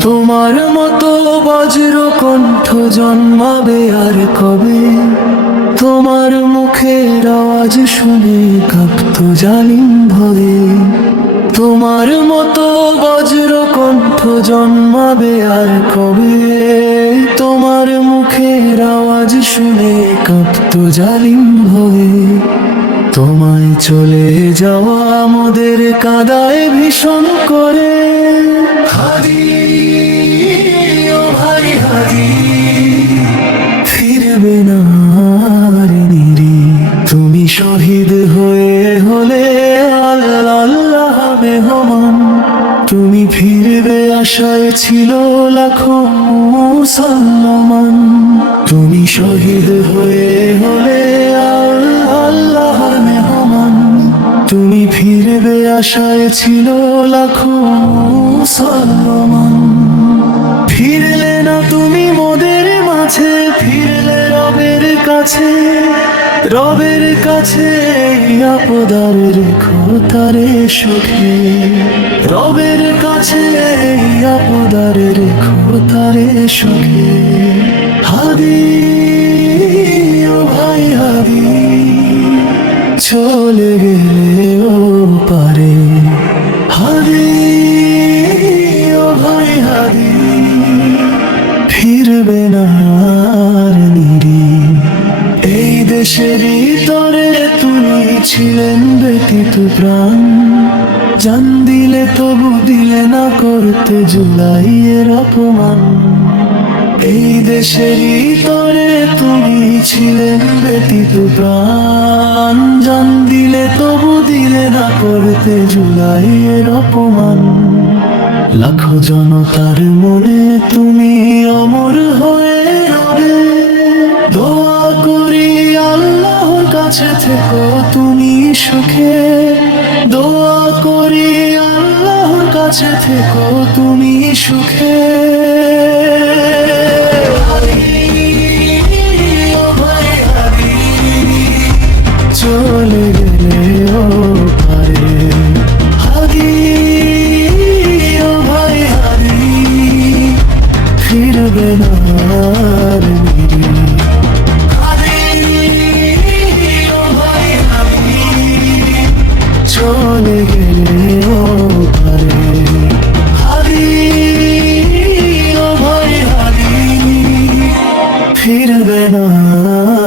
তোমার মতো বজ্র কণ্ঠ জন্মাবে আর কবে? তোমার মুখের আওয়াজ শুনে কাঁপত জালিম ভয়ে তোমার মতো বজ্র কণ্ঠ জন্মাবে আর কবে? তোমার মুখের আওয়াজ শুনে কাঁপত জালিম ভয়ে তোমায় চলে যাওয়া আমাদের কাদায় ভীষণ করে। ফিরবে না তুমি শহীদ হয়ে হলে আল্লাহ মেহমান। তুমি ফিরবে আশায় ছিল লাখো মুসলমান। তুমি শহীদ হয়ে হলে তুমি ফিরবে আশায় ছিল লাখো মুসলমান। ফিরলে না তুমি মোদের মাঝে, ফিরলে রবের কাছে। রবের কাছে আপদার রেখো তারে সুখে। রবের কাছে আপদার রেখো তারে সুখে। হাদি ও ভাই হাদি, চলে গেলে এই দেশের তরে তুমি ছিলেন ব্যতীত প্রাণ। জান দিলে তবু দিলে না করতে জুলাইয়ের অপমান। এই দেশেরই তরে তুমি ছিলেন ব্যতীত প্রাণ। জান দিলে তবু দিলে না করতে জুলাইয়ের অপমান। লাখো জনতার মনে তুমি অমর হয়ে কাছে থেকো তুমি সুখে। দোয়া করি আল্লাহর কাছে থেকো, তুমি সুখে। চলে গেলে ও পারে। হারি ও ভাই হারি ফিরবে না tira bedana